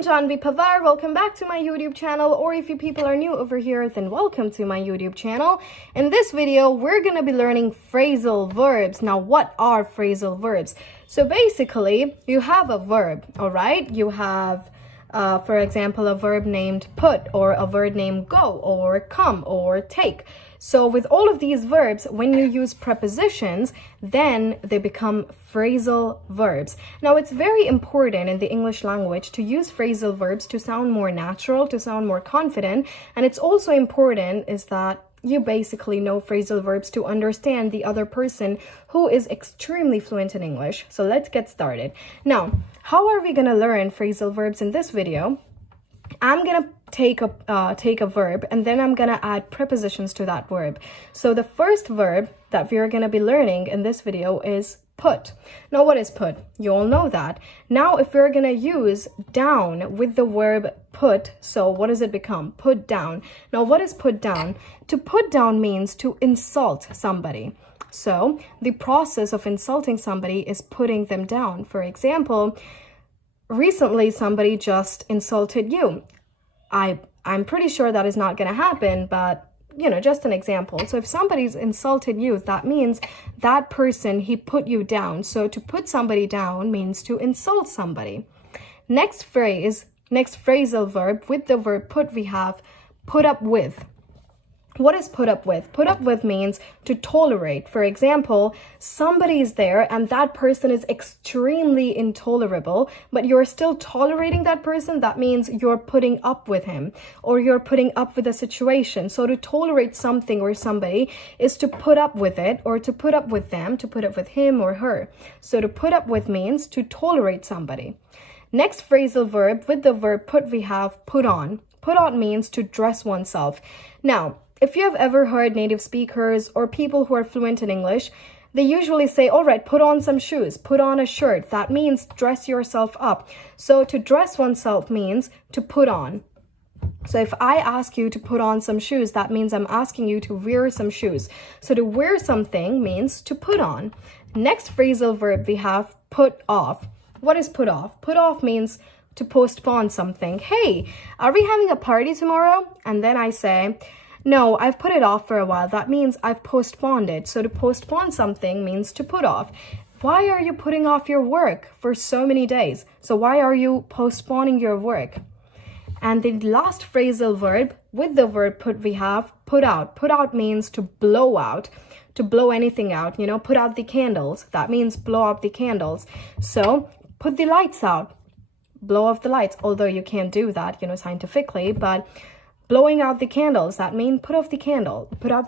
I'm Janhavi Panwar. Welcome back to my YouTube channel, or if you people are new over here, then welcome to my YouTube channel. In this video, we're going to be learning phrasal verbs. Now, what are phrasal verbs? So basically, you have a verb, all right? You have, for example, a verb named put, or a verb named go, or come, or take. So with all of these verbs, when you use prepositions, then they become phrasal verbs. Now, it's very important in the English language to use phrasal verbs to sound more natural, to sound more confident. And it's also important is that you basically know phrasal verbs to understand the other person who is extremely fluent in English. So let's get started. Now, how are we going to learn phrasal verbs in this video? I'm going to take a verb, and then I'm going to add prepositions to that verb. So the first verb that we're going to be learning in this video is put. Now, what is put? You all know that. Now, if we're going to use down with the verb put, so what does it become? Put down. Now, what is put down? To put down means to insult somebody. So the process of insulting somebody is putting them down. For example, recently somebody just insulted you. I'm pretty sure that is not going to happen, but just an example. So if somebody's insulted you, that means that person, he put you down. So to put somebody down means to insult somebody. Next phrasal verb, with the verb put, we have put up with. What is put up with? Put up with means to tolerate. For example, somebody is there and that person is extremely intolerable, but you're still tolerating that person. That means you're putting up with him, or you're putting up with a situation. So to tolerate something or somebody is to put up with it, or to put up with them, to put up with him or her. So to put up with means to tolerate somebody. Next phrasal verb, with the verb put, we have put on. Put on means to dress oneself. Now, if you have ever heard native speakers or people who are fluent in English, they usually say, all right, put on some shoes, put on a shirt. That means dress yourself up. So to dress oneself means to put on. So if I ask you to put on some shoes, that means I'm asking you to wear some shoes. So to wear something means to put on. Next phrasal verb, we have put off. What is put off? Put off means to postpone something. Hey, are we having a party tomorrow? And then I say, no, I've put it off for a while. That means I've postponed it. So to postpone something means to put off. Why are you putting off your work for so many days? So why are you postponing your work? And the last phrasal verb, with the verb put, we have put out. Put out means to blow out, to blow anything out. Put out the candles. That means blow out the candles. So put the lights out, blow off the lights. Although you can't do that, scientifically, but blowing out the candles, that means put out the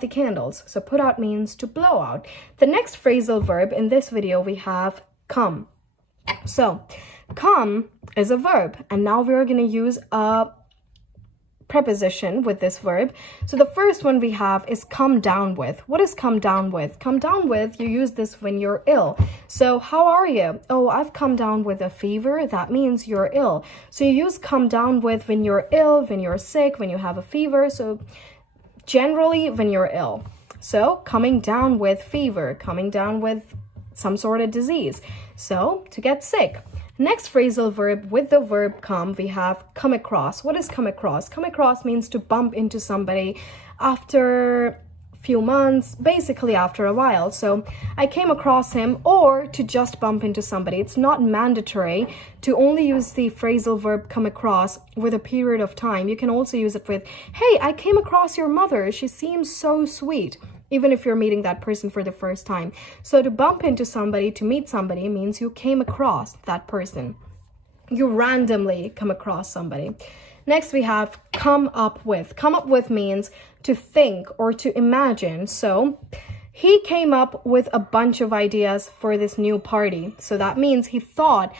candles. So put out means to blow out. The next phrasal verb in this video, we have come. So come is a verb, and now we're going to use a preposition with this verb. So the first one we have is come down with. What is come down with? Come down with, you use this when you're ill. So how are you? Oh, I've come down with a fever. That means you're ill. So you use come down with when you're ill, when you're sick, when you have a fever. So generally when you're ill. So coming down with fever, coming down with some sort of disease. So to get sick. Next phrasal verb, with the verb come, we have come across. What is come across? Come across means to bump into somebody after a few months, basically after a while. So I came across him, or to just bump into somebody. It's not mandatory to only use the phrasal verb come across with a period of time. You can also use it with, hey, I came across your mother. She seems so sweet. Even if you're meeting that person for the first time. So to bump into somebody, to meet somebody, means you came across that person. You randomly come across somebody. Next, we have come up with. Come up with means to think or to imagine. So he came up with a bunch of ideas for this new party. So that means he thought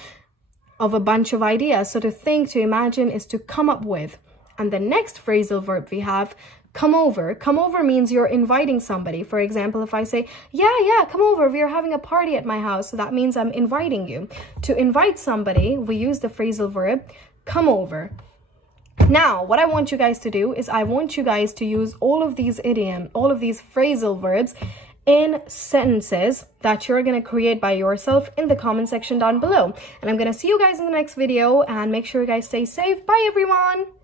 of a bunch of ideas. So to think, to imagine is to come up with. And the next phrasal verb we have come over. Come over means you're inviting somebody. For example, if I say, yeah, come over, we are having a party at my house. So that means I'm inviting you. To invite somebody, we use the phrasal verb come over. Now, what I want you guys to do is I want you guys to use all of these phrasal verbs in sentences that you're going to create by yourself in the comment section down below. And I'm going to see you guys in the next video, and make sure you guys stay safe. Bye everyone.